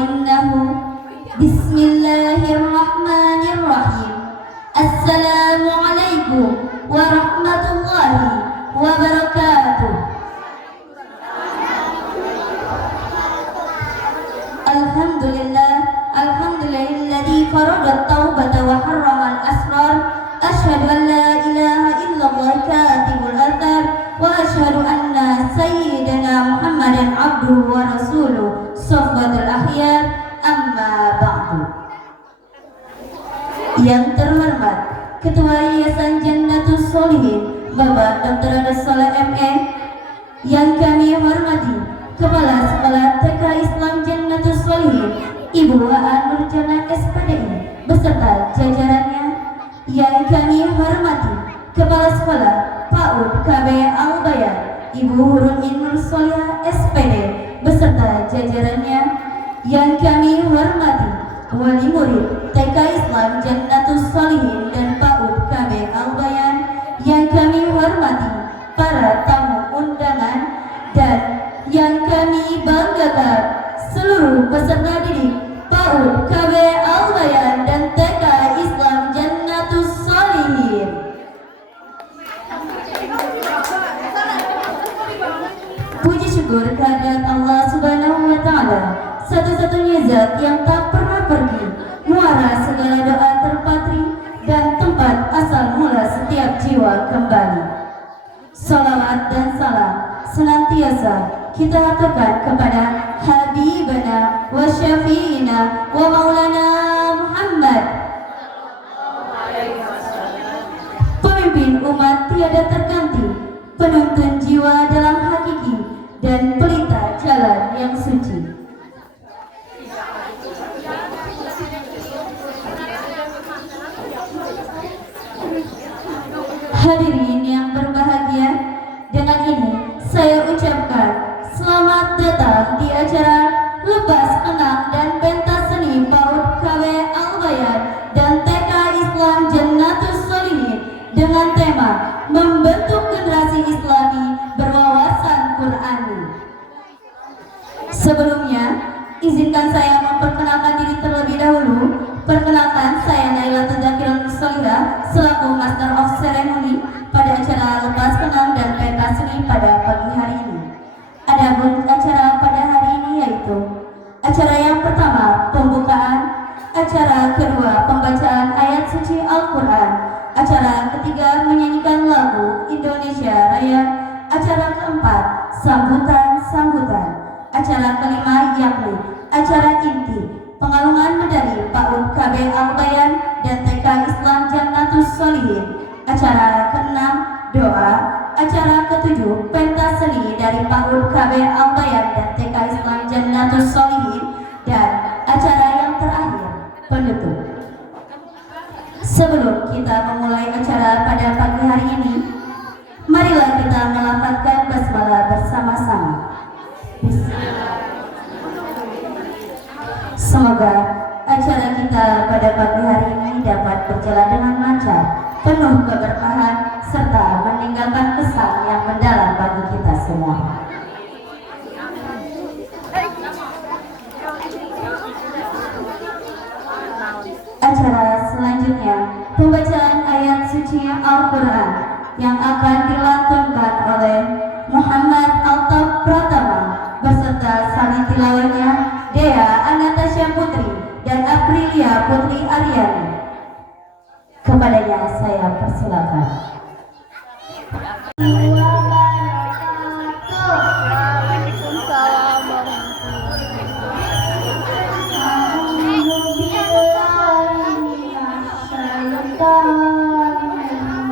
وإنه بسم الله الرحمن الرحيم. السلام عليكم ورحمة الله وبركاته. Alhamdulillah, alhamdulillahilladzi farada at-taubata wa harrama al-asrar. Asyhadu an la ilaha illallah katibul athar wa asyhadu anna sayyidana Muhammadan abduhu wa rasuluh safwatul akhyar. Amma ba'du. Yang terhormat Ketua Yayasan Jannatus Sholihin Bapak Dr. Ades Saleh ME, yang kami hormati Kepala Sekolah TK Islam Jannatus Sholihin Ibu Aan Nurjana SPDI beserta jajarannya, yang kami hormati Kepala Sekolah PAUD KB Al-Bayan Ibu Hurun Nur Solihah SPD beserta jajarannya, yang kami hormati wali murid TK Islam Jannatus Sholihin dan PAUD KB Al-Bayan, yang kami hormati para tamu undangan, dan yang kami banggakan seluruh peserta didik PAUD KB Al-Bayan dan TK Islam Jannatus Sholihin. Puji syukur kehadirat Allah Subhanahu wa Ta'ala, satu-satunya zat yang tak pernah pergi, muara segala doa terpatri dan tempat asal mula setiap jiwa kembali. Salawat dan salam senantiasa kita aturkan kepada Habibana wa Syafi'ina wa Maulana Muhammad, pemimpin umat tiada terganti, penuntun jiwa dalam hakiki dan pelita jalan yang suci. Hadirin yang berbahagia, dengan ini saya ucapkan selamat datang di acara Lepas Kenang dan Pentas Seni PAUD KB Al-Bayan dan TK Islam Jannatus Sholihin dengan tema Membentuk Generasi Islami Berwawasan Qur'ani. Sebelumnya, izinkan saya memperkenalkan diri terlebih dahulu. Perkenalkan, saya Nailatul Zakirun Solihah selaku Master of Ceremony pada acara Lepas Kenang dan Pentas Seni pada pagi hari ini. Adapun acara pada hari ini yaitu acara yang pertama pembukaan, acara kedua pembacaan ayat suci Al-Quran, acara ketiga menyanyikan lagu Indonesia Raya, acara keempat sambutan, acara kelima yakni acara inti pengalungan medali PAUD KB Al-Bayan dan TK Islam Jannatus Sholihin, acara keenam doa, acara ketujuh pentas seni dari PAUD KB Al-Bayan dan TK Islam Jannatus Sholihin, dan acara yang terakhir penutup. Sebelum kita memulai acara pada pagi hari ini, marilah kita melafazkan basmalah bersama-sama. Semoga acara kita pada pagi hari ini dapat berjalan dengan lancar, penuh keberkahan, serta meninggalkan kesan yang mendalam bagi kita semua. Acara selanjutnya pembacaan ayat suci Al-Quran yang akan dilantunkan oleh Muhammad Altaf Pratama beserta salin tilawahnya Dea Anastasia Putri dan Aprilia Putri Aryani. Kepadanya saya persilakan.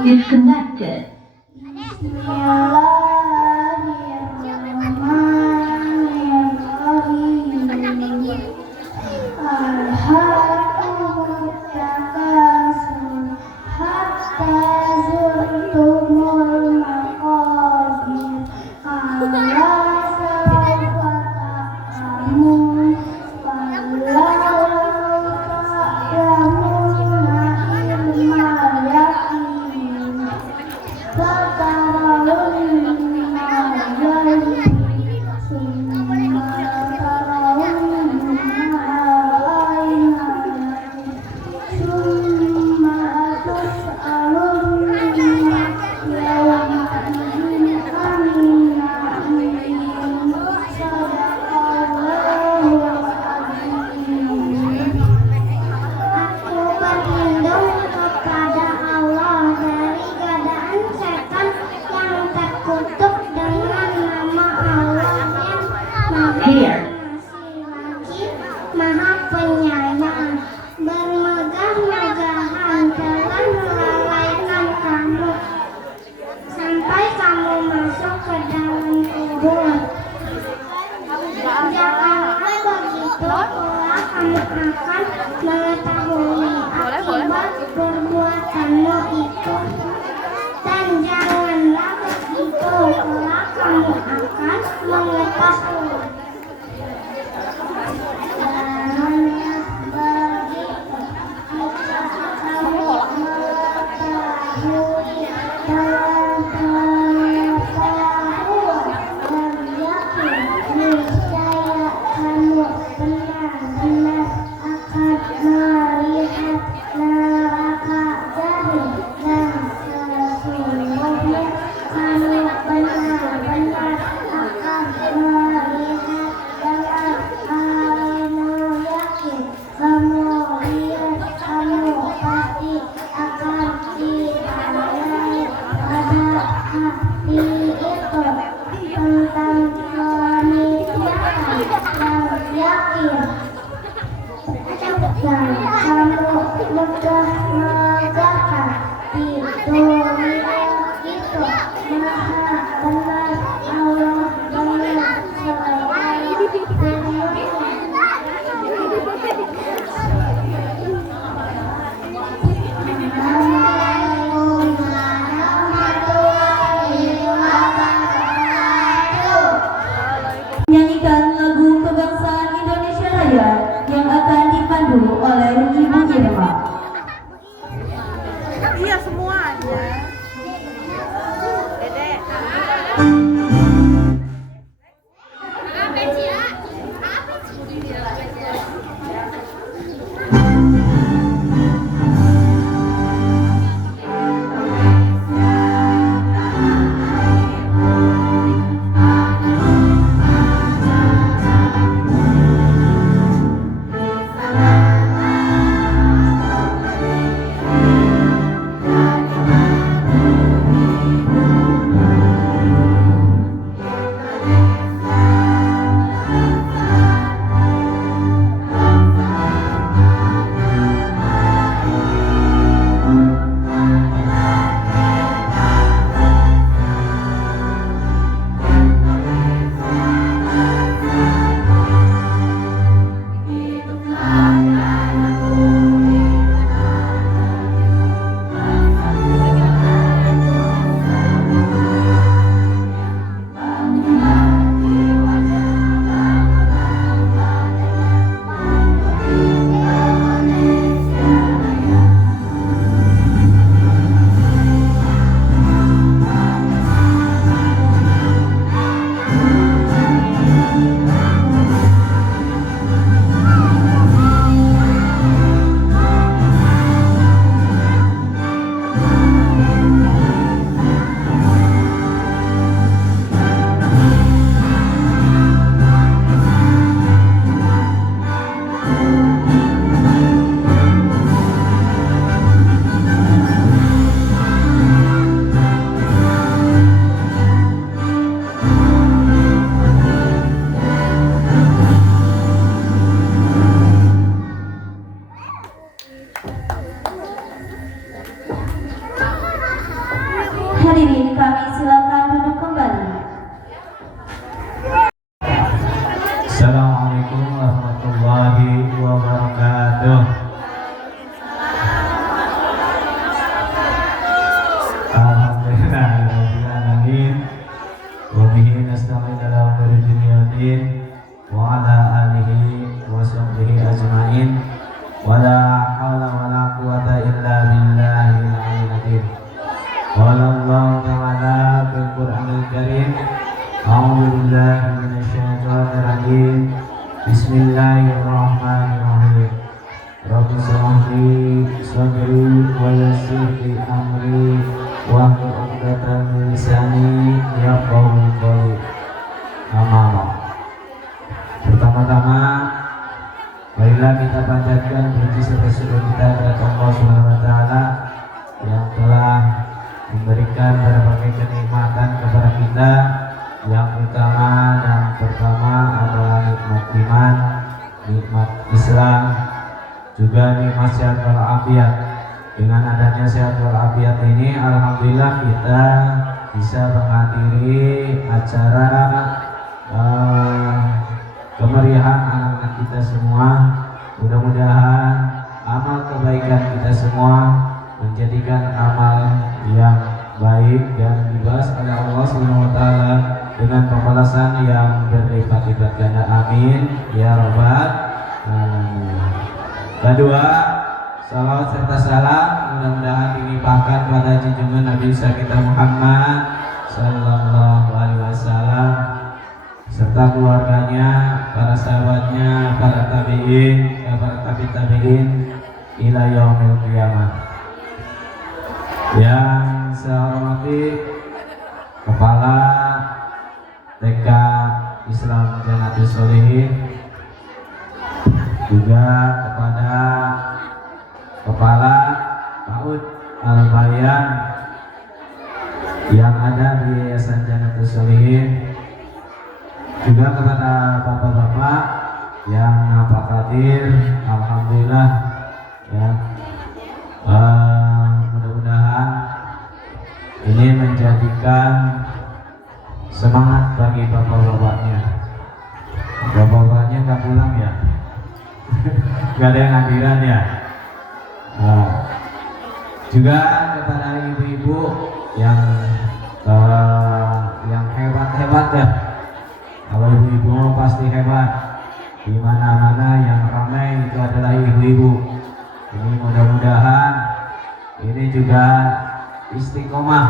Disconnected. kamu akan mengetahui akibat perbuatanmu itu. Dan janganlah begitu, kelak kamu akan mengetahui. Janganlah begitu, jika kamu mengetahui dalam pengetahuan dan yakin, niscaya kamu benar-benar akan melihat neraka jahim, dan sesungguhnya kamu benar-benar akan melihat dengan ilmu yakin. Kemudian kamu pasti akan ditanyai pada hati itu tentang keniscayaan yang yakin. Dan kamu megah-megahkan di dunia itu. Maha benar Allah dengan segala Menyanyikan lagu kebangsaan Indonesia Raya yang akan dipandu oleh Ibu Irma. Iya semua aja. Dedek. Hadirin kami silakan duduk kembali. Assalamualaikum warahmatullahi wabarakatuh. Alhamdulillahirrahmanirrahim. Wa bihi nasta'in ala umuri dunya din wa ala alihi wa sahbihi ajma'in. Wa la hawla wa la quwata illa billahil aliyyil azim. Qala Allah ta'ala fil Qur'anil Karim. A'udzu billahi minasyaitonir rajim. Bismillahirrahmanirrahim. Rabbi shrah li sadri wa yassir li amri wahlul 'uqdatam min lisani yafqahu qawli. Amma. Pertama-tama marilah kita panjatkan puji serta syukur kita kepada Allah Subhanahu wa taala yang telah memberikan berbagai kenikmatan kepada kita. Yang utama dan pertama adalah nikmat iman, nikmat Islam, juga nikmat sehat walafiat. Dengan adanya sehat walafiat ini, alhamdulillah kita bisa menghadiri acara kemeriahan anak-anak kita semua berlipat-lipat ganda, amin ya robbal alamin. Kedua, salawat serta salam mudah-mudahan dilimpahkan pada junjungan Nabi kita Muhammad sallallahu alaihi wasallam serta keluarganya, para sahabatnya, para tabi'in, para tabi'in ila yaumil qiyamah. Yang saya hormati Kepala TK Islam Jannatul Sholihin, juga kepada Kepala PAUD Al-Bayan yang ada di Yayasan Jannatul Sholihin, juga kepada bapak-bapak yang nampak hadir, alhamdulillah ya. Mudah-mudahan ini menjadikan semangat bagi bapak-bapaknya. Bapak-bapaknya nggak pulang ya, nggak ada yang hadiran ya. Juga kepada ibu-ibu yang hebat-hebat ya. Kalau ibu-ibu pasti hebat. Di mana-mana yang ramai itu adalah ibu-ibu. Ini mudah-mudahan ini juga istiqomah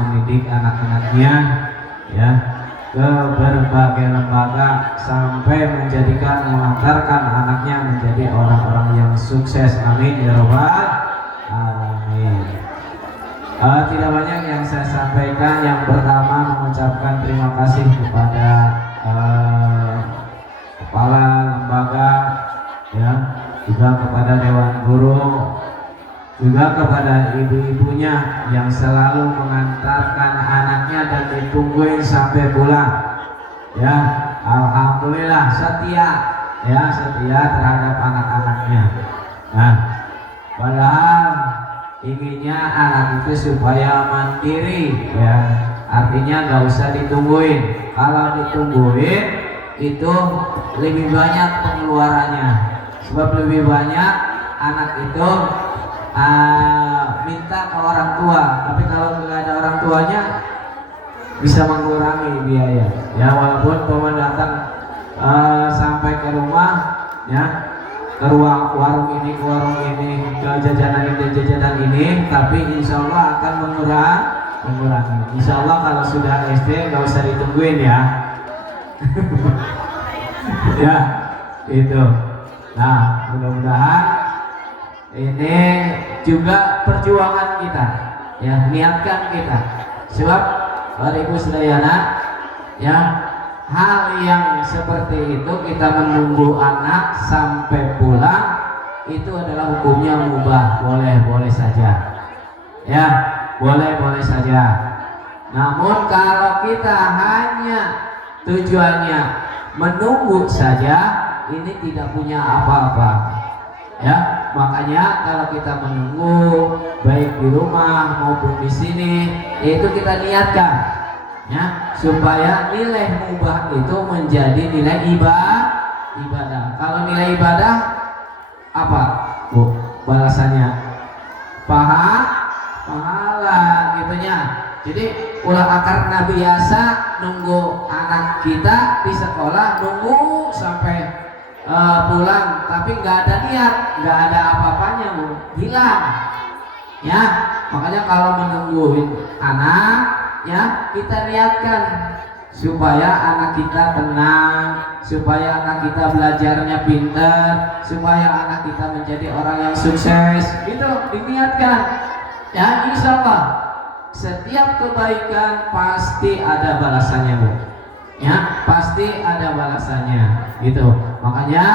mendidik anak-anaknya ya ke berbagai lembaga sampai mengantarkan anaknya menjadi orang-orang yang sukses. Amin ya robbal alamin. Tidak banyak yang saya sampaikan. Yang pertama, mengucapkan terima kasih kepada kepala lembaga ya, juga kepada dewan guru, juga kepada ibu-ibunya yang selalu mengantarkan anaknya dan ditungguin sampai pulang ya. Alhamdulillah setia terhadap anak-anaknya. Nah, padahal inginnya anak itu supaya mandiri ya, artinya nggak usah ditungguin. Kalau ditungguin itu lebih banyak pengeluarannya, sebab lebih banyak anak itu minta ke orang tua, tapi kalau nggak ada orang tuanya bisa mengurangi biaya ya. Walaupun teman datang sampai ke rumah ya, ke warung ini ke warung ini, ke jajanan ini, tapi insya Allah akan mengurangi. Insya Allah kalau sudah SD nggak usah ditungguin ya. Ya itu. Nah, mudah-mudahan ini juga perjuangan kita ya, niatkan kita. Sebab Bapak Ibu sedayana ya, hal yang seperti itu kita menunggu anak sampai pulang itu adalah hukumnya mubah, boleh saja ya, boleh saja. Namun kalau kita hanya tujuannya menunggu saja, ini tidak punya apa-apa ya. Makanya kalau kita menunggu baik di rumah maupun di sini, itu kita niatkan ya, supaya nilai mubah itu menjadi nilai ibadah. Kalau nilai ibadah apa Bu balasannya? Pahala gitunya. Jadi ulah karena biasa nunggu anak kita di sekolah, nunggu sampai pulang, tapi nggak ada niat, nggak ada apa-apanya Bu, hilang ya. Makanya kalau menungguin anak ya, kita niatkan supaya anak kita tenang, supaya anak kita belajarnya pintar, supaya anak kita menjadi orang yang sukses, itu diniatkan ya. Insya Allah setiap kebaikan pasti ada balasannya Bu ya, pasti ada balasannya gitu. Makanya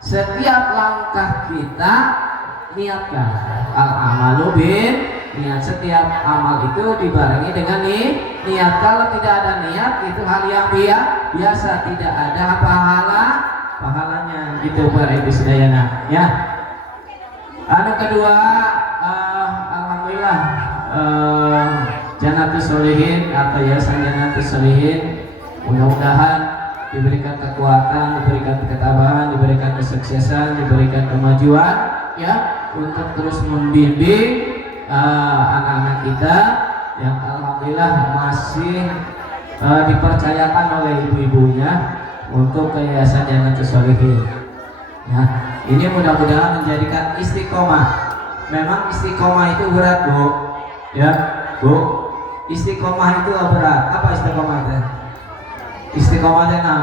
setiap langkah kita niatkan, al-amalu bin niat. Setiap amal itu dibarengi dengan niat. Kalau tidak ada niat, itu hal yang biasa, tidak ada pahalanya gitu para ibu sedayana ya. Kedua, alhamdulillah Jannatul Sholihin atau Yayasan Jannatul Sholihin mudah-mudahan diberikan kekuatan, diberikan ketabahan, diberikan kesuksesan, diberikan kemajuan ya, untuk terus membimbing anak-anak kita yang alhamdulillah masih dipercayakan oleh ibu-ibunya untuk ke Yayasan Jannatus Sholihin. Ya, ini mudah-mudahan menjadikan istiqomah. Memang istiqomah itu berat, Bu. Ya, Bu. Istiqomah itu berat. Apa istiqomah itu? Istiqomah itu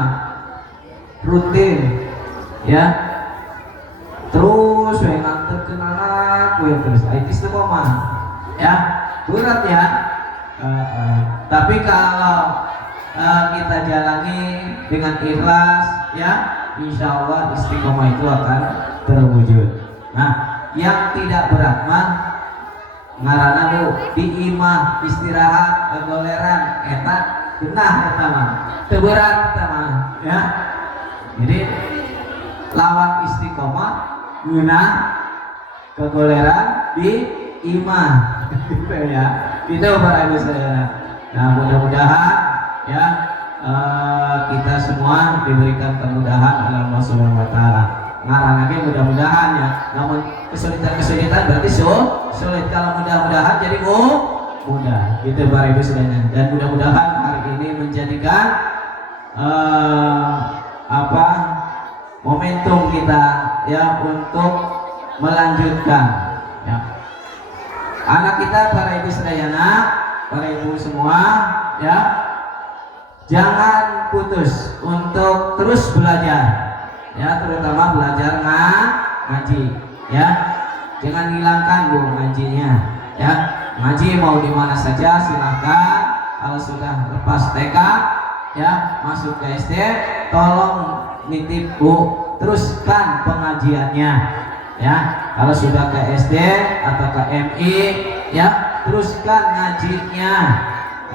rutin, ya. Terus nanti kenalan, terus itu istiqomah. Ya, berat ya. Tapi kalau kita jalani dengan ikhlas, ya, insya Allah istiqomah itu akan terwujud. Nah, yang tidak berat mah ngarana Bu di imah istirahat kegoleran eta genah eta mah teu berat eta mah, ya. Jadi lawan istiqomah geunah kegoleran di imah gitu ya. Itu para ibu saya. Nah, mudah-mudahan ya kita semua diberikan kemudahan oleh Allah Subhanahu wa taala. Ngarang lagi mudah-mudahan ya. Namun kesulitan berarti sulit. Kalau mudah-mudahan jadi mudah. Gitu para ibu sekalian. Dan mudah-mudahan hari ini menjadikan momentum kita ya untuk melanjutkan ya. Anak kita para ibu sekalian, para ibu semua ya, jangan putus untuk terus belajar ya, terutama belajar ngaji ya. Jangan hilangkan Bu ngajinya ya. Ngaji mau di mana saja silahkan. Kalau sudah lepas TK ya masuk ke SD, tolong nitip Bu, teruskan pengajiannya ya. Kalau sudah ke SD atau ke MI ya, teruskan ngajinya,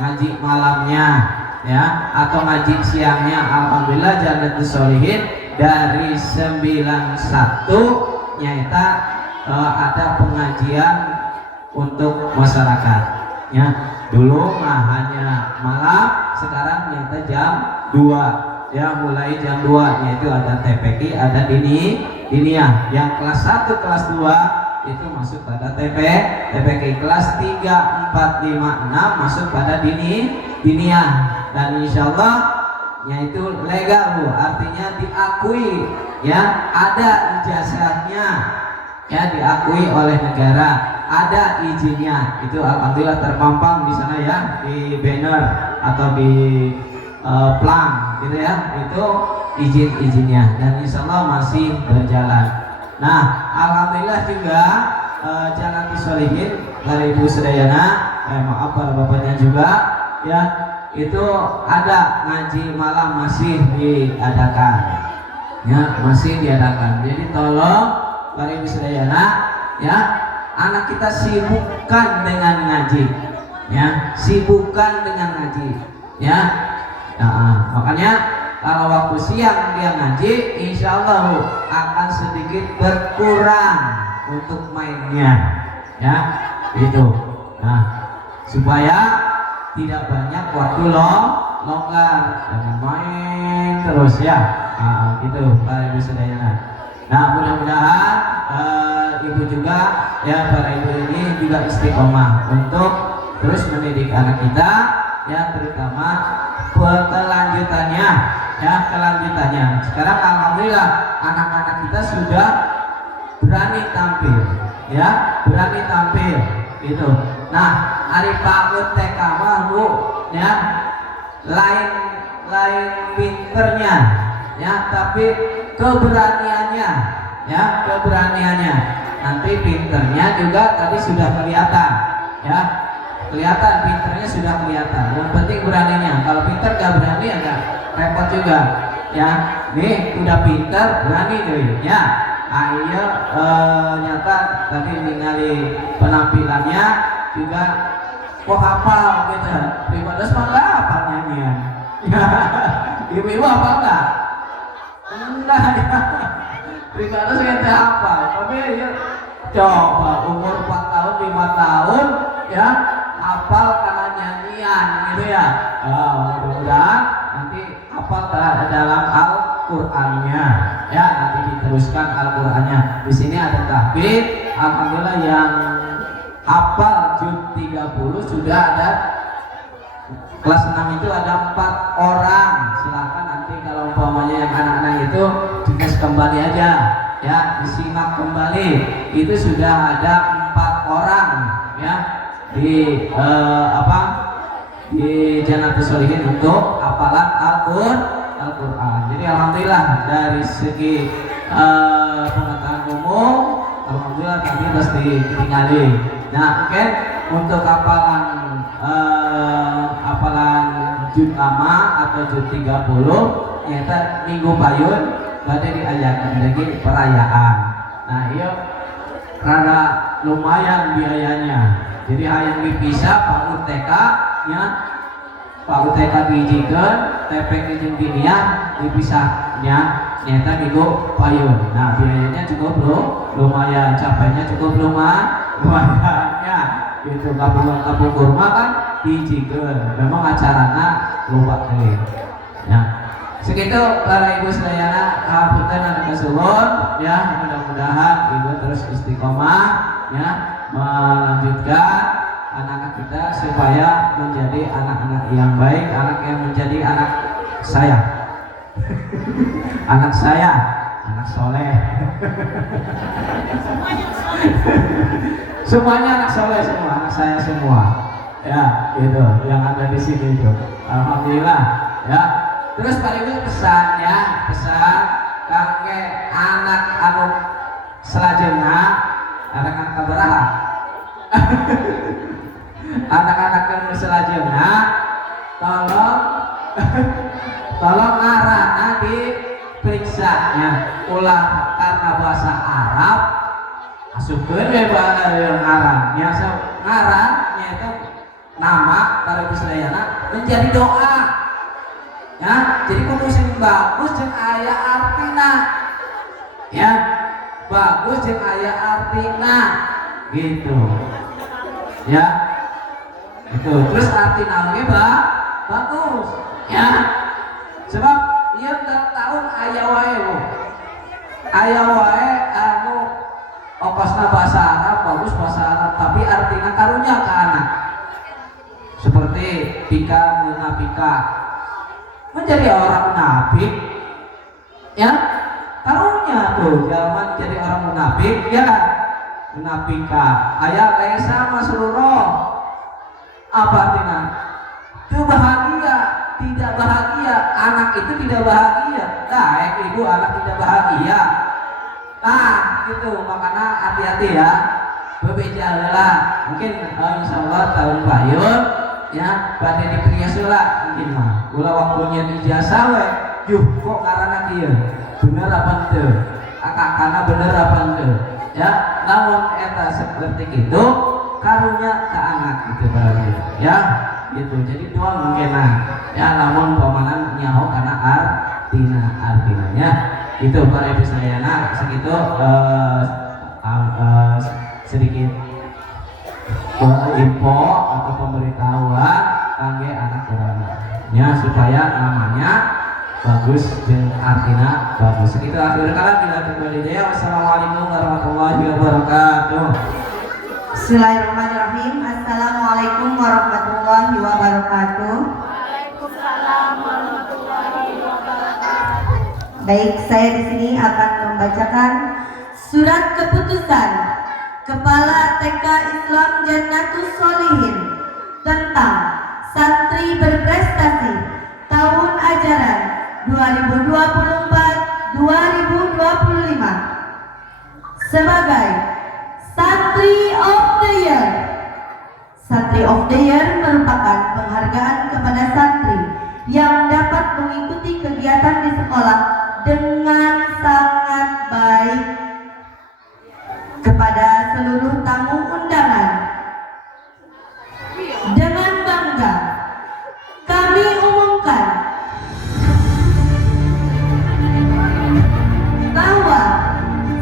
ngaji malamnya ya, atau ngaji siangnya. Alhamdulillah Jannatus Sholihin dari 91 nyata ada pengajian untuk masyarakat ya. Dulu mah hanya malam, sekarang nyata jam 2 ya, mulai jam 2 yaitu ada TPQ, ada diniyah. Yang kelas 1, kelas 2 itu masuk pada TPQ, kelas 3, 4, 5, 6 masuk pada diniyah. Dan insyaallah yaitu legal Bu, artinya diakui ya, ada ijazahnya ya, diakui oleh negara, ada izinnya. Itu alhamdulillah terpampang di sana ya, di banner atau di plang gitu ya, itu izin-izinnya, dan insyaallah masih berjalan. Nah, alhamdulillah juga Jannatus Sholihin dari Ibu Sedayana, maaf para bapaknya juga ya, itu ada ngaji malam masih diadakan ya, masih diadakan. Jadi tolong para Ibu Sedayana ya, anak kita sibukkan dengan ngaji ya, sibukkan dengan ngaji ya. Nah, makanya kalau waktu siang dia ngaji, insya Allah akan sedikit berkurang untuk mainnya ya, itu. Nah, supaya tidak banyak waktu longgar, jangan main terus ya. Nah, gitu para ibu sedayana. Nah, mudah-mudahan ibu juga ya, para ibu ini juga istiqomah untuk terus mendidik anak kita ya, terutama kelanjutannya ya, kelanjutannya. Sekarang alhamdulillah anak-anak kita sudah berani tampil ya, berani tampil gitu. Nah, hari PAUD TK mah Bu ya, lain pinternya ya, tapi keberaniannya ya, keberaniannya. Nanti pinternya juga tadi sudah kelihatan ya, kelihatan pinternya sudah kelihatan. Yang penting beraninya. Kalau pinter gak berani agak repot juga ya. Nih udah pinter, berani deh ya. Ayo nyata tadi ningali penampilannya juga kok hafal gitu. Primados mah nggak hafal nyanyian. Ibu-ibu hafal nggak? Enggak ya. Primados nggak hafal. Tapi ya coba umur 4 tahun, 5 tahun ya, hafal karena nyanyian gitu ya. Mudah-mudahan nanti hafal dalam Al-Qur'annya ya, nanti diteruskan Al-Qur'annya. Di sini ada tahfidz, alhamdulillah yang hafal juz 30 sudah ada Kelas 6 itu ada 4 orang. Silakan nanti kalau umpamanya yang anak-anak itu dites kembali aja ya, disimak kembali. Itu sudah ada 4 orang ya di di Jannatus Sholihin untuk hafalan Al-Quran. Jadi alhamdulillah dari segi pengetahuan umum alhamdulillah tadi harus ditinggali. Nah mungkin untuk hafalan juz lama atau juz 30 nyata minggu payun badai diayakan lagi perayaan. Nah iya rada lumayan biayanya. Jadi hayang dipisah Pak UTK nya Pak UTK diizinkan TPK jeung diniah dipisahnya nyata minggu payun. Nah biayanya cukup lumayan, capainya cukup lumayan ya. Itu kampung kurma kan diizinkan. Memang acarana lupa deh. Ya. Segitu para ibu sedayana hapunten anak kasuwun ya, mudah-mudahan ibu terus istiqomah ya melanjutkan anak-anak kita supaya menjadi anak-anak yang baik, anak yang menjadi anak saya. Anak saya, anak soleh. Semuanya anak soleh semua, anak saya semua. Ya, gitu. Yang ada di sini itu. Alhamdulillah. Ya. Terus Pak Ibu pesan kangge anak anu selajengna, anak-anak kabaraha. Anak-anak yang selajengna tolong ngarana diperiksa ya, ulah karena bahasa Arab asupkeun we yang ngaran nya ngaran nyaeta nama para ibu sedayana menjadi doa ya, jadi kudu sing bagus jeung aya artina ya, bagus jeung aya artina gitu ya, itu terus artina ge bagus ya, sebab ieu tahun aya wae anu ongkosna bahasa Arab bagus bahasa Arab tapi artinya karunya ke anak seperti pika munafika menjadi orang munafik ya, karunya tuh zaman jadi orang munafik ya, munafika aya lesa masruro apa artinya itu bahagia, tidak bahagia, anak itu tidak bahagia, baik ibu anak tidak bahagia. Nah gitu, makanya hati-hati ya, bebeja heula. Mungkin insyaallah tahun payun ya pada diperias heula mungkin mah. Ulah waktunya ijazah we, yuh kok karena kieu. Bener apa henteu? Karena bener apa henteu? Ya, lamun eta seperti itu karunya ke anak gitu berarti. Ya, gitu. Jadi doa mungkin ya lamun pamanan nyaho karena artinanya. Itu para ibu sedayana segitu sedikit info atau pemberitahuan kangge anak urang supaya namanya bagus dan artinya bagus. Segitu akhir kalam bila kembali dia. Wassalamualaikum warahmatullahi wabarakatuh. Bismillahirrahmanirrahim. Assalamualaikum warahmatullahi wabarakatuh. Waalaikumsalam warahmatullahi wabarakatuh. Baik, saya di sini akan membacakan surat keputusan Kepala TK Islam Jannatus Sholihin tentang santri berprestasi tahun ajaran 2024-2025 sebagai Santri of the Year. Santri of the Year merupakan penghargaan kepada santri yang dapat mengikuti kegiatan di sekolah dengan sangat baik. Kepada seluruh tamu undangan, dengan bangga kami umumkan bahwa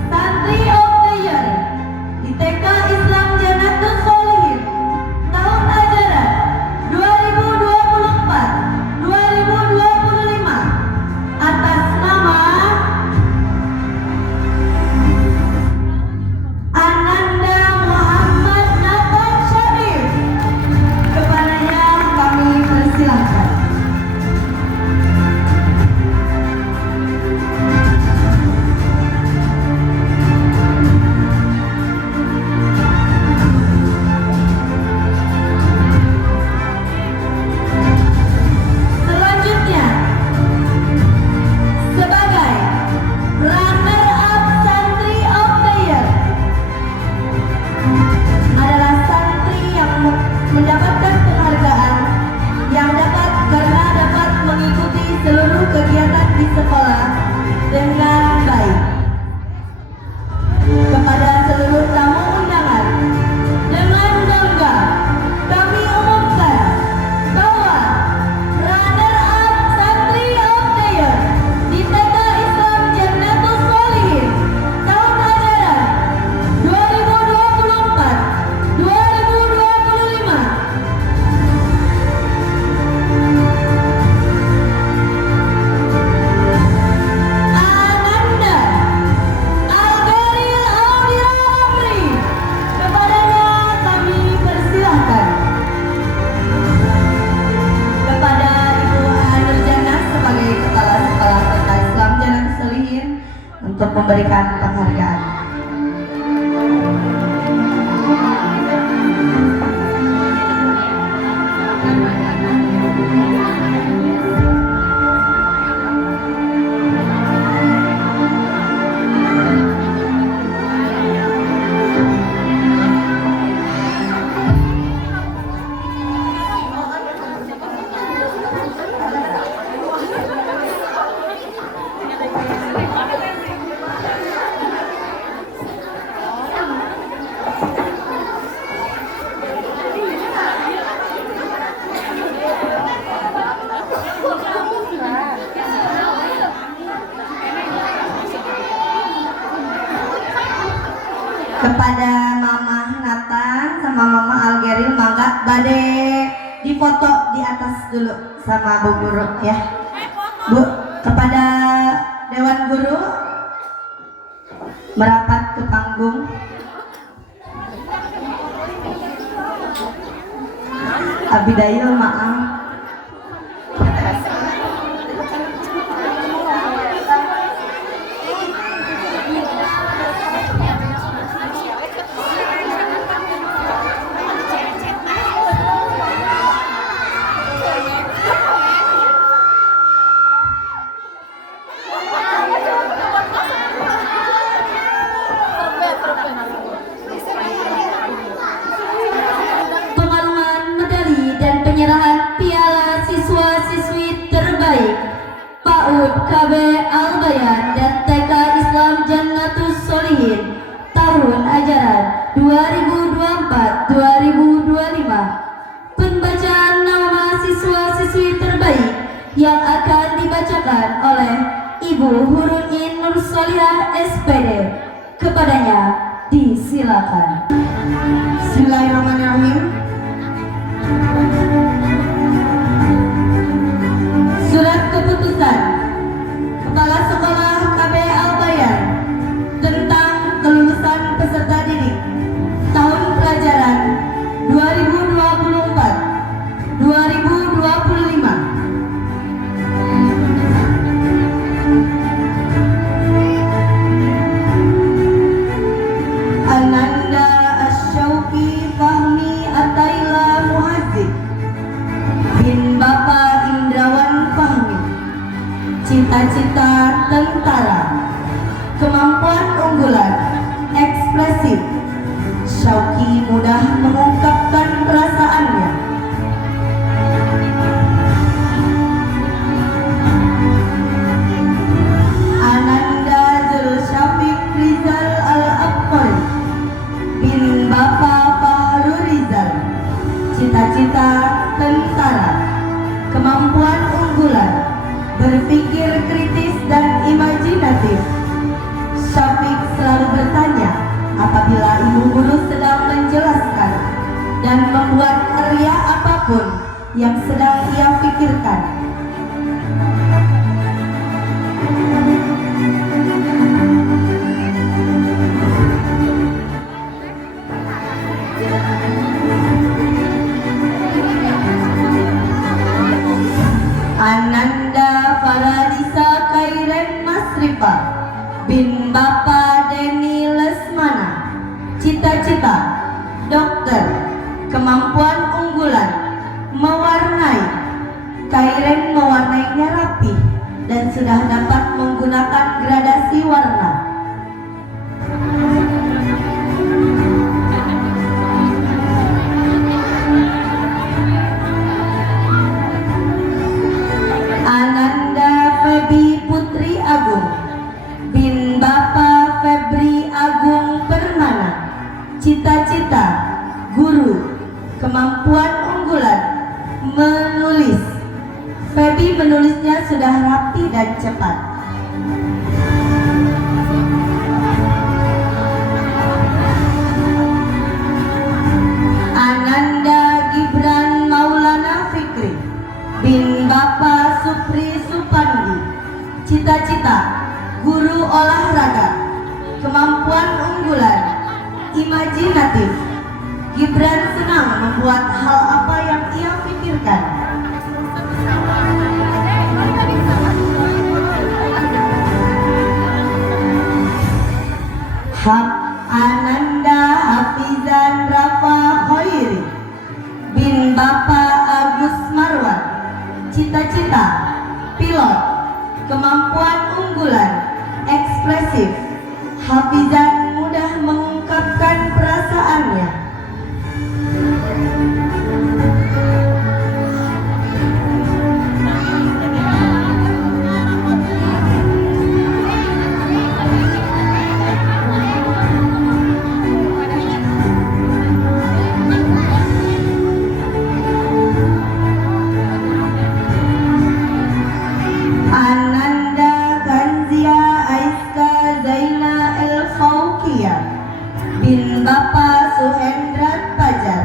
Santri of the Year di TK Islam Jannatus Sholihin tahun ajaran 2024-2025 atas nama untuk memberikan penghargaan. Kepada Mama Nathan sama Mama Algeril, mangga bade difoto di atas dulu sama Bu Guru ya. Bu, kepada Dewan Guru merapat ke panggung. Abidayul maaf. Pengalungan medali dan penyerahan piala siswa-siswi terbaik PAUD KB Albayan dan TK Islam Jannatus Solihin tahun ajaran 2024-2025. Pembacaan nama siswa-siswi terbaik yang akan dibacakan oleh Ibu Hurunin Nur Solihah SPD. Kepadanya disilakan. Bismillahirrahmanirrahim. Surat keputusan Kepala Sekolah KB Albayan tentang kelulusan peserta didik tahun pelajaran 2024-2025. Ananda Asyauki Fahmi Ataila Muhadzib bin Bapak Indrawan Fahmi. Cita-cita tentara, kemampuan unggulan, ekspresif. Syauki mudah mengungkapkan perasaannya. Ananda Zulsyafiq Rizal Al-Abqari bin Bapak Fahru Rizal. Cita-cita tentara, kemampuan unggulan, berpikir kritis dan imajinatif. Syafiq selalu bertanya apabila ibu guru sedang menjelaskan dan membuat karya apapun yang sedang ia pikirkan. Ananda Faradisa Kairen Masrifa bin Bapak Deni Lesmana. Cita-cita dokter, kemampuan unggulan, mewarnai. Kairen mewarnainya rapi dan sudah dapat menggunakan gradasi warna. Ananda Febi Putri Agung bin Bapak Febri Agung Permana. Cita-cita guru, kemampuan unggulan, menulis. Febi menulisnya sudah rapi dan cepat. Ananda Gibran Maulana Fikri bin Bapak Supri Supandi. Cita-cita guru olahraga, kemampuan unggulan, imajinatif. Gibran senang membuat hal apa yang ia pikirkan. Ananda Hafizan Rafa Khairi bin Bapak Agus Marwan. Cita-cita pilot, kemampuan unggulan, ekspresif. Hafizan mudah mengungkapkan perasaannya. Bin Bapak Suhendrat Pajar.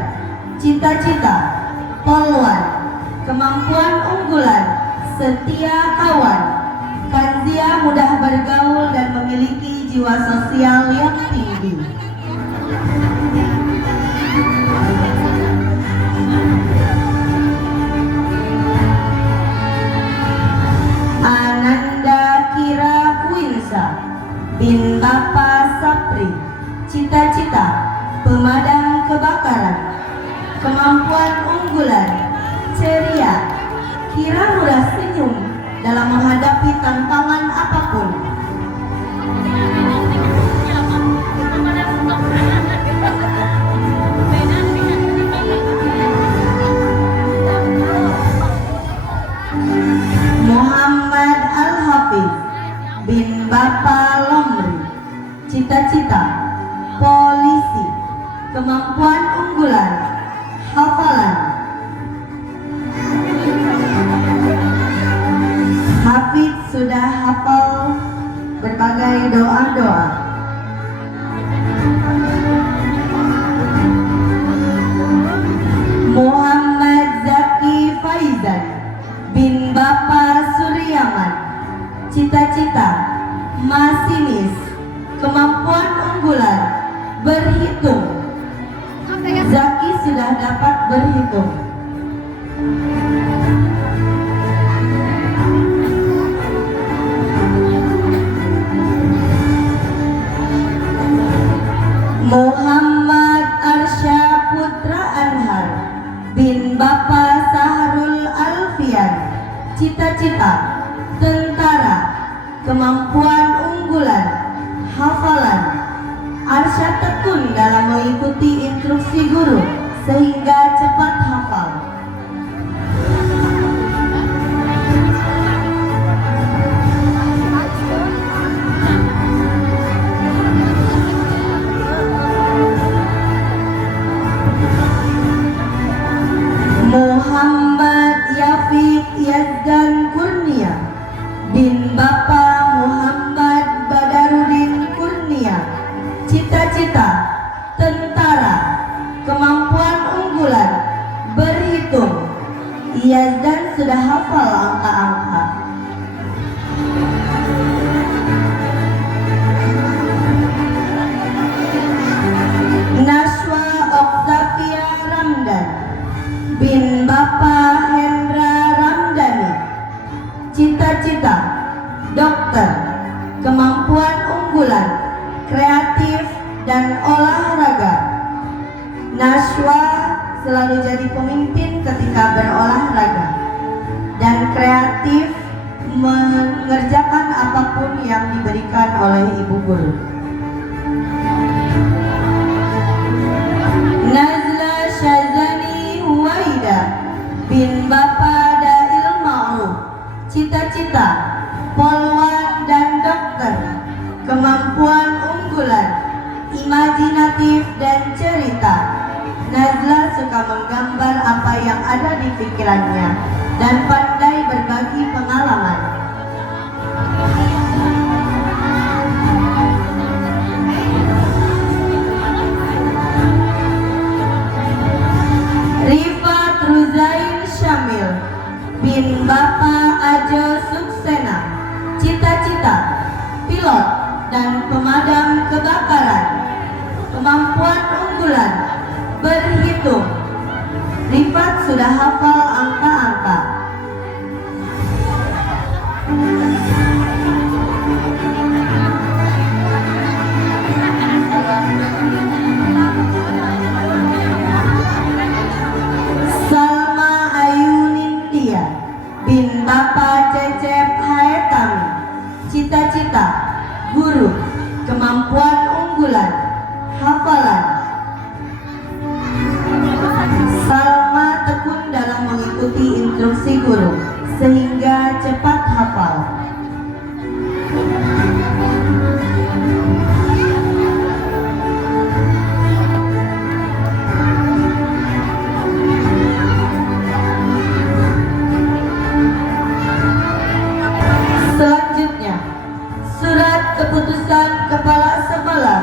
Cita-cita polwan, kemampuan unggulan, setia kawan. Kanzia mudah bergaul dan memiliki jiwa sosial yang tinggi. Ananda Kira Winsa bin Bapak Sapri. Cita-cita pemadam kebakaran, kemampuan unggulan, ceria. Kira mudah senyum dalam menghadapi tantangan apapun. Muhammad Al-Hafiz bin Bapak Lomri. Cita-cita polisi, kemampuan unggulan, hafalan. Hafid sudah hafal berbagai doa-doa. Muhammad Zaki Faizan bin Bapak Suryaman. Cita-cita masinis, kemampuan unggulan, berhitung. Zaki sudah dapat berhitung. Muhammad Arsya Putra Anhar bin Bapak Sahrul Alfian. Cita-cita tentara, kemampuan unggulan, hafalan. Arsya tekun dalam mengikuti instruksi guru sehingga cepat hafal. Muhammad Yafiq Yazdan Kurnia bin Bapak Muhammad Badarudin Kurnia. Cita-cita tentara, kemampuan unggulan, berhitung. Yazdan sudah hafal angka-angka. Nashwa Oktavia Ramdan bin Bapak Hendra Ramdhani. Cita-cita dokter, kemampuan unggulan, kreatif dan olahraga. Nashwa selalu jadi pemimpin ketika berolahraga dan kreatif mengerjakan apapun yang diberikan oleh ibu guru. Nazla Syazani Huwaida bin Bapak Dail Ma'ruf. Cita-cita polwan dan dokter, kemampuan unggulan, imajinatif dan cerita. Nazla suka menggambar apa yang ada di pikirannya dan pandai berbagi pengalaman. Rifat Ruzain Syamil bin Bapak Ajo Suksena. Cita-cita pilot dan pemadam kebakaran, kemampuan unggulan, berhitung. Rifat sudah hafal angka-angka. Guru, kemampuan unggulan, hafalan. Salma tekun dalam mengikuti instruksi guru sehingga cepat hafal. Selanjutnya, surat keputusan Kepala Sekolah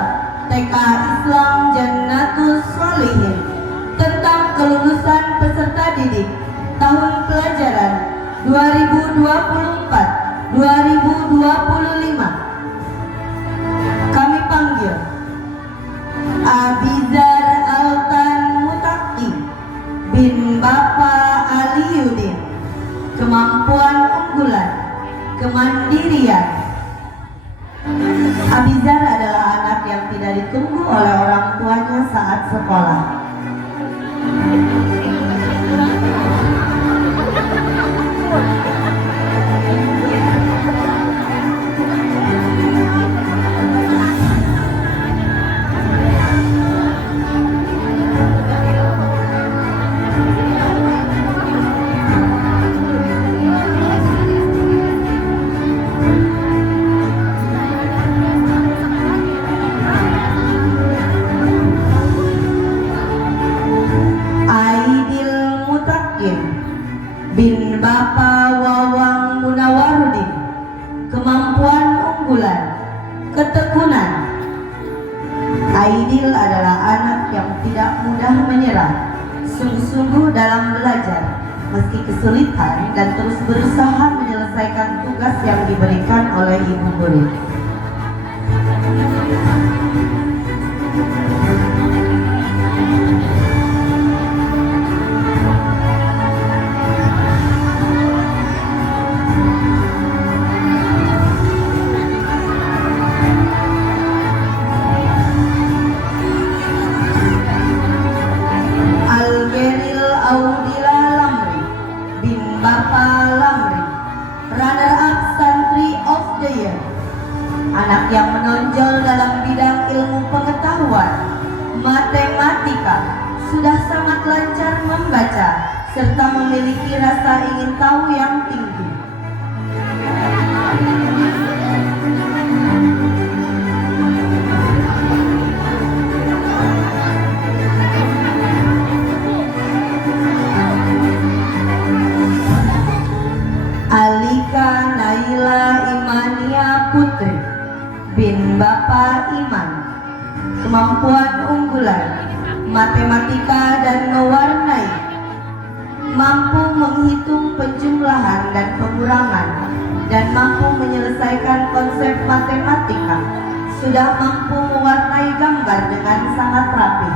TK Islam Jannatul Sholihin tentang kelulusan peserta didik tahun pelajaran 2024-2025. Kami panggil Abizar Altan Mutaki bin Bapak Aliuddin. Kemampuan unggulan, kemandirian. Abizar adalah anak yang tidak ditunggu oleh orang tuanya saat sekolah. Bin Bapak Wawang Munawarudin. Kemampuan unggulan, ketekunan. Aidil adalah anak yang tidak mudah menyerah, sungguh-sungguh dalam belajar meski kesulitan dan terus berusaha menyelesaikan tugas yang diberikan oleh ibu guru. Anak yang menonjol dalam bidang ilmu pengetahuan, matematika, sudah sangat lancar membaca serta memiliki rasa ingin tahu yang tinggi. Alika Naila Imania Putri bin Bapak Iman. Kemampuan unggulan, matematika dan mewarnai. Mampu menghitung penjumlahan dan pengurangan dan mampu menyelesaikan konsep matematika. Sudah mampu mewarnai gambar dengan sangat rapi.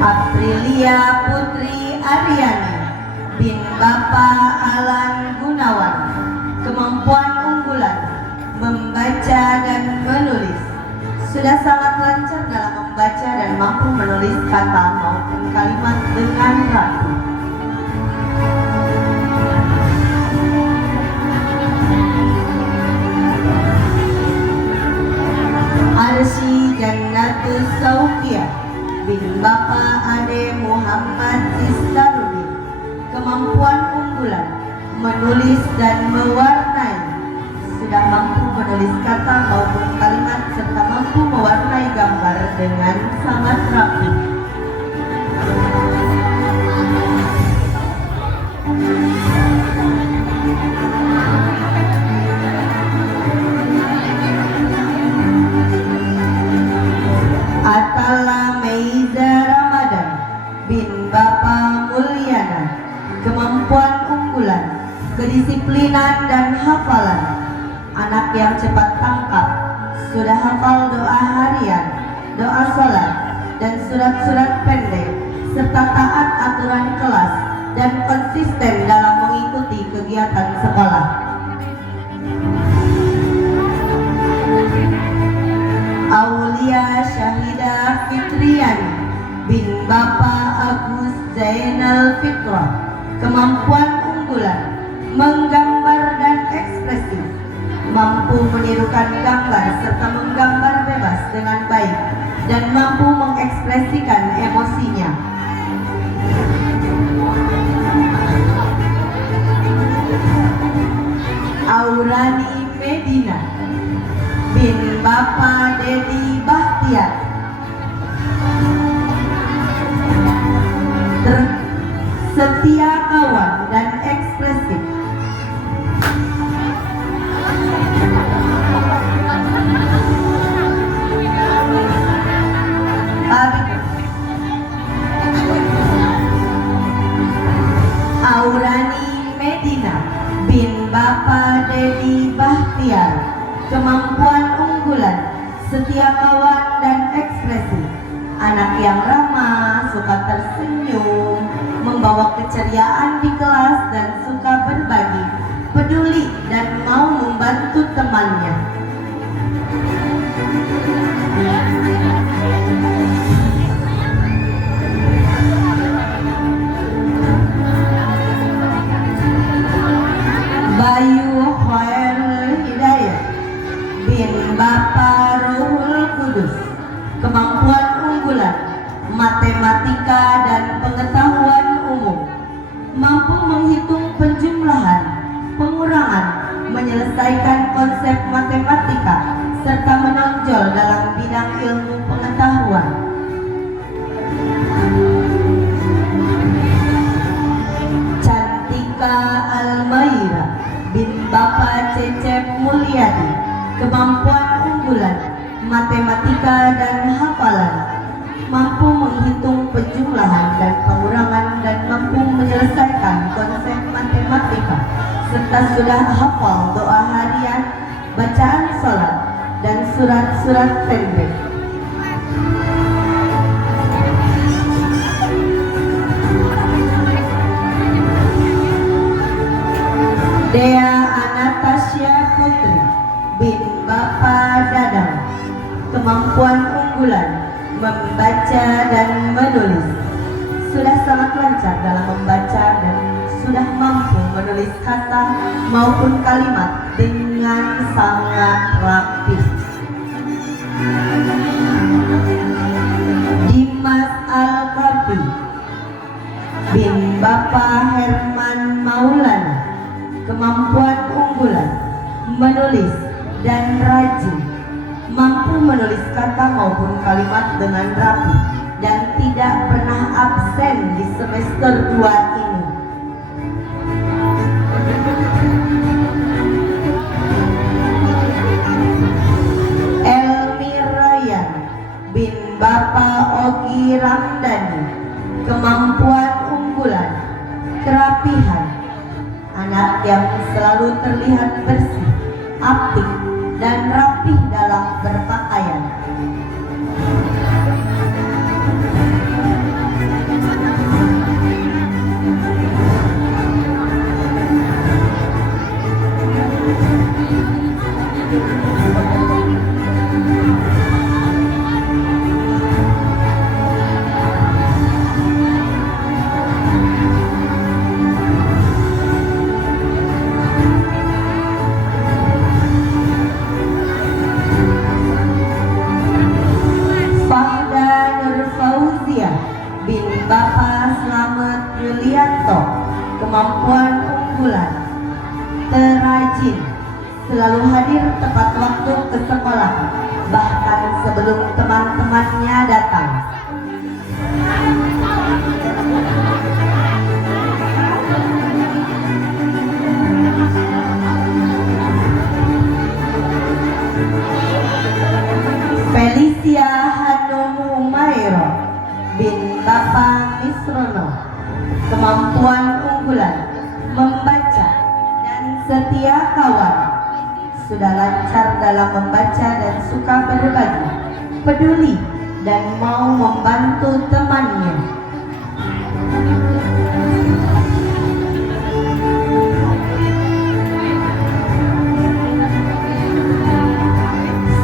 Aprilia Putri Aryani bin Bapak Alan Gunawan. Kemampuan unggulan, membaca dan menulis. Sudah sangat lancar dalam membaca dan mampu menulis kata maupun kalimat dengan rapi. Arsy Jannatul Sauqiyah bin Bapak Ade Muhammad Istarudin. Kemampuan unggulan, menulis dan mewarnai. Sudah mampu menulis kata maupun kalimat serta mampu mewarnai gambar dengan sangat rapi. Atala Meiza Ramadan bin Bapak Mulyana. Kemampuan unggulan, kedisiplinan dan hafalan. Anak yang cepat tangkap, sudah hafal doa harian, doa sholat, dan surat-surat pendek, serta taat aturan kelas dan konsisten dalam mengikuti kegiatan sekolah. Aulia Syahidah Fitriani bin Bapak Agus Zainal Fitrah, kemampuan unggulan menggambar dan ekspresif, mampu menirukan gambar serta menggambar bebas dengan baik dan mampu mengekspresikan emosinya. Aurani Medina bin Bapak Dedi Bahtiar, setia kawan dan ekspresif, Aurani Medina bin Bapak Dedi Bahtiar, kemampuan unggulan, setia kawan dan ekspresif, anak yang ramah, suka tersenyum, membawa keceriaan di kelas dan suka berbagi, peduli dan mau membantu temannya. Bayu Khairul Hidayah bin Bapak Ruhul Kudus, kemampuan unggulan, matematika dan pengetahuan umum, mampu menghitung penjumlahan, pengurangan, menyelesaikan konsep matematika, serta menonjol dalam bidang ilmu pengetahuan. Cantika Almaira bin Bapak Cecep Mulyadi, kemampuan unggulan, matematika dan hafalan, mampu menghitung penjumlahan dan pengurangan dan mampu menyelesaikan konsep matematika, serta sudah hafal doa harian, bacaan sholat, dan surat-surat pendek. Dea Anastasia Putri bin Bapak Dadang, kemampuan unggulan, membaca dan menulis, sudah sangat lancar dalam membaca dan sudah mampu menulis kata maupun kalimat dengan sangat rapi. Dimas Al-Kafi bin Bapak Herman Maulana, kemampuan unggulan, menulis dan rajin, mampu menulis kata maupun kalimat dengan rapi dan tidak pernah absen di semester 2 ini. Elmi Ryan bin Bapak Ogi Ramdhani, kemampuan unggulan, kerapihan, anak yang selalu terlihat bersih, apik, dan rapih dalam berpakaian. bin Bapak Slamet Yulianto, kemampuan unggulan, terajin, selalu hadir tepat waktu ke sekolah, bahkan sebelum teman-temannya datang. Felicia Hanum Humairo bin Bapak Misrono, kemampuan unggulan, membaca dan setia kawan, sudah lancar dalam membaca dan suka berbagi, peduli dan mau membantu temannya.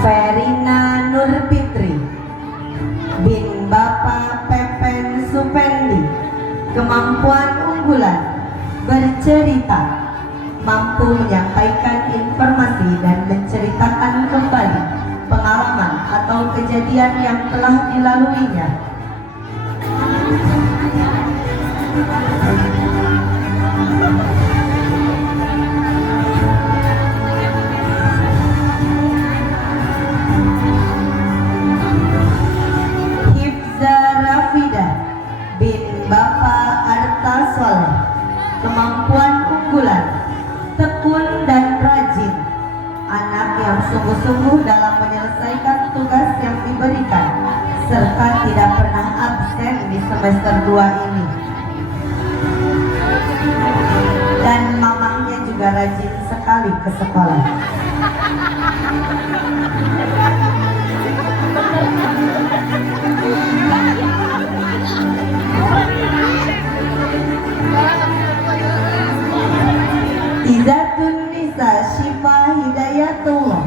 Verina Nurfitri bin Bapak Pepen Supendi, unggulan bercerita, mampu menyampaikan informasi dan menceritakan kembali pengalaman atau kejadian yang telah dilaluinya. Hifza Rafidah bin Bapak Arta Soleh, kemampuan unggulan, tekun dan rajin, anak yang sungguh-sungguh dalam menyelesaikan tugas yang diberikan, serta tidak pernah absen di semester 2 ini. Dan mamahnya juga rajin sekali ke sekolah. Izatun Nisa Syifa Hidayatullah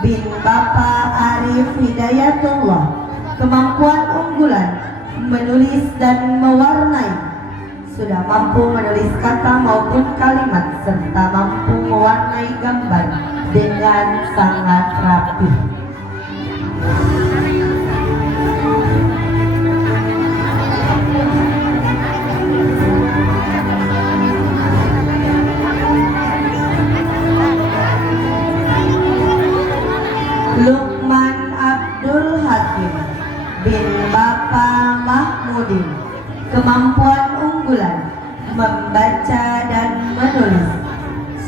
bin Bapak Arif Hidayatullah, kemampuan unggulan, menulis dan mewarnai, sudah mampu menulis kata maupun kalimat serta mampu mewarnai gambar dengan sangat rapi. Lukman Abdul Hakim bin Bapak Mahmudin, kemampuan unggulan, membaca dan menulis,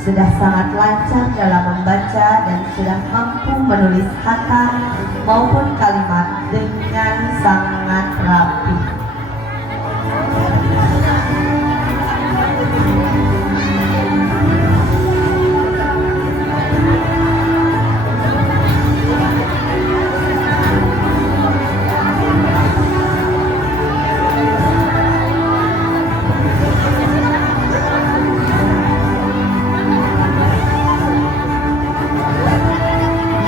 sudah sangat lancar dalam membaca dan sudah mampu menulis kata maupun kalimat dengan sangat rapi.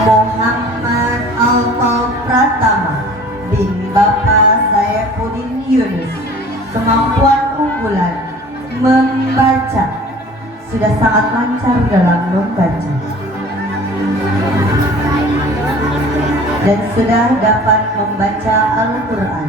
Muhammad Altauf Pratama bin Bapak Saifuddin Yunus, kemampuan unggulan, membaca, sudah sangat lancar dalam membaca dan sudah dapat membaca Al-Quran.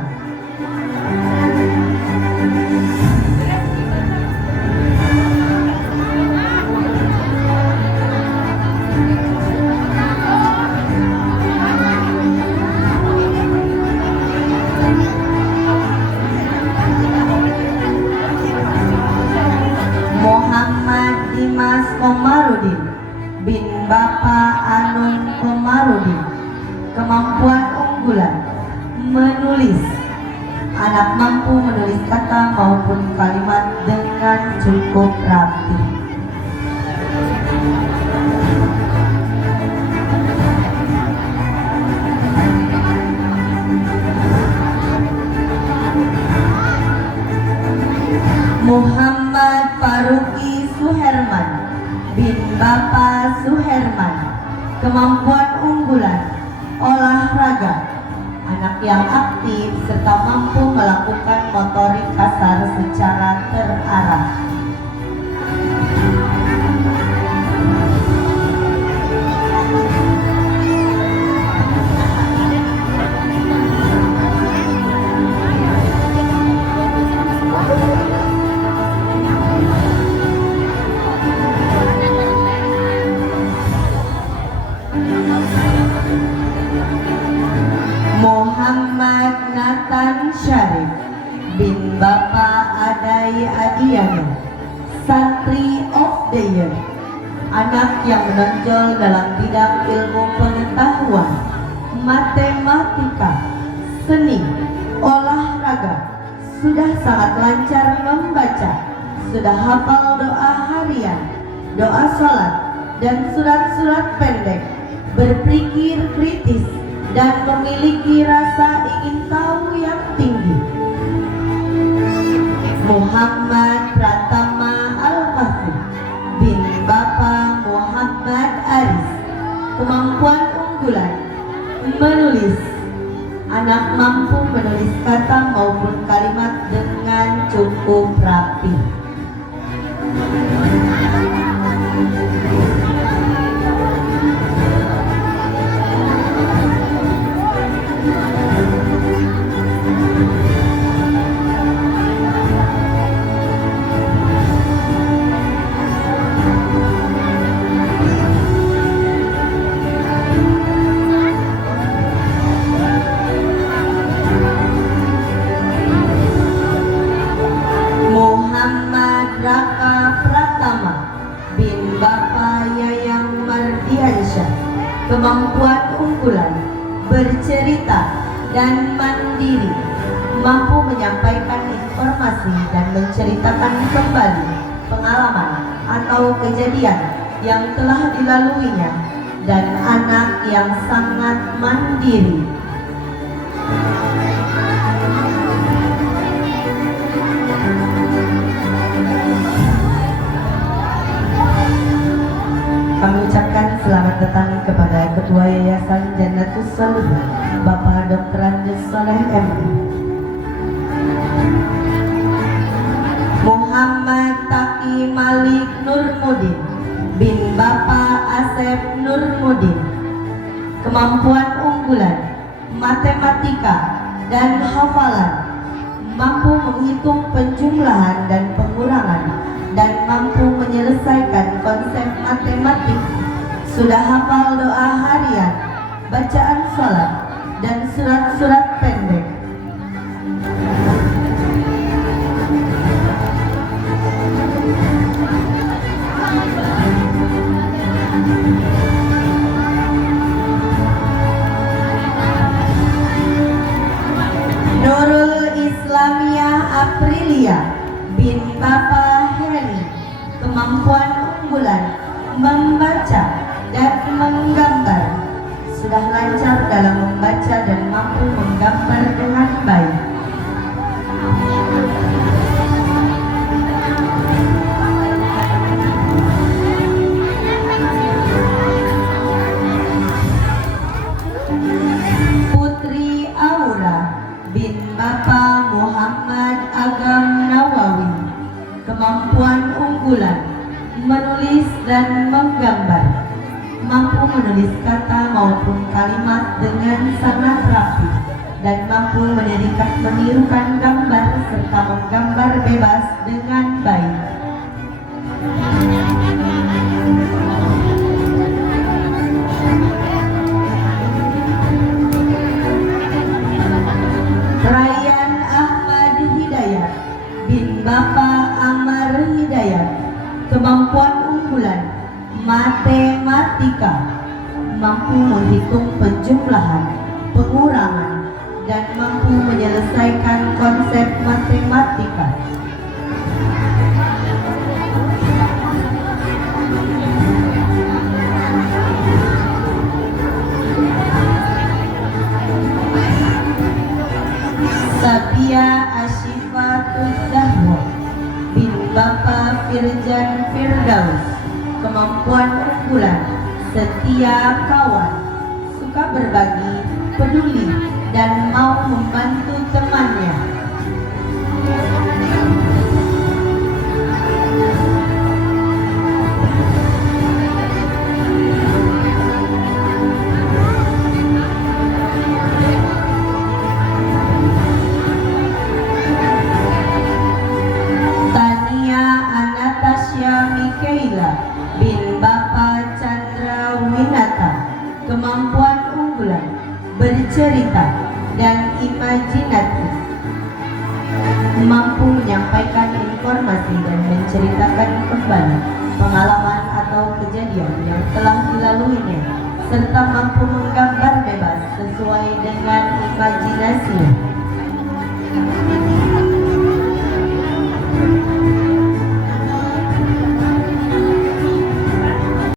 Muhammad Dimas Komarudin bin Bapak Anung Komarudin, kemampuan unggulan, menulis, anak mampu menulis kata maupun kalimat dengan cukup rapi. Muhammad Faruqi Suherman bin Bapak Suherman, kemampuan unggulan, olahraga, anak yang aktif serta mampu melakukan motorik kasar secara terarah. Muhammad Nathan Syarif bin Bapak Adai Adiano, Santri of the Year, anak yang menonjol dalam bidang ilmu pengetahuan, matematika, seni, olahraga, sudah sangat lancar membaca, sudah hafal doa harian, doa sholat, dan surat-surat pendek, berpikir kritis, dan memiliki rasa ingin tahu yang tinggi. Muhammad Pratama Al-Mahfud bin Bapak Muhammad Aris, kemampuan unggulan, menulis, anak mampu menulis kata maupun kalimat dengan cukup rapi. Raka Pratama bin Bapak Yayang Mardiansyah. Kemampuan unggulan, bercerita dan mandiri, mampu menyampaikan informasi dan menceritakan kembali pengalaman atau kejadian yang telah dilaluinya, dan anak yang sangat mandiri. Kami ucapkan selamat datang kepada Ketua Yayasan Jannatus Solihin, Bapak Dr. Andes Soleh MI. Muhammad Taqi Malik Nurmudin bin Bapak Asep Nurmudin. Kemampuan unggulan, matematika dan hafalan, mampu menghitung penjumlahan dan pengurangan, dan mampu menyelesaikan konsep matematik. Sudah hafal doa harian, bacaan sholat, dan surat-surat pendek. Nurul Islamiyah Aprilia bin Bapak Heli. Kemampuan unggulan, membaca dan menggambar. Sudah lancar dalam membaca dan mampu menggambar dengan baik. Putri Aura bin Bapak Muhammad Agam Nawawi. Kemampuan unggulan, menulis dan menggambar, mampu menulis kata maupun kalimat dengan sangat rapi, dan mampu menirukan gambar serta menggambar bebas dengan baik. Ryan Ahmad Hidayat bin Bapak Amar Hidayat. Kemampuan unggulan, matematika, mampu menghitung penjumlahan, pengurangan, dan mampu menyelesaikan konsep matematika. Sabia Asyifatul Zahwa bin Bapak Firjan Firdaus. Kemampuan unggulan, setia kawan, suka berbagi, peduli, dan mau membantu temannya. Tania Anastasia Mikaela bin Bapak Chandra Winata. Kemampuan unggulan, bercerita dan imajinatif, mampu menyampaikan informasi dan menceritakan kembali pengalaman atau kejadian yang telah dilaluinya, serta mampu menggambar bebas sesuai dengan imajinasinya.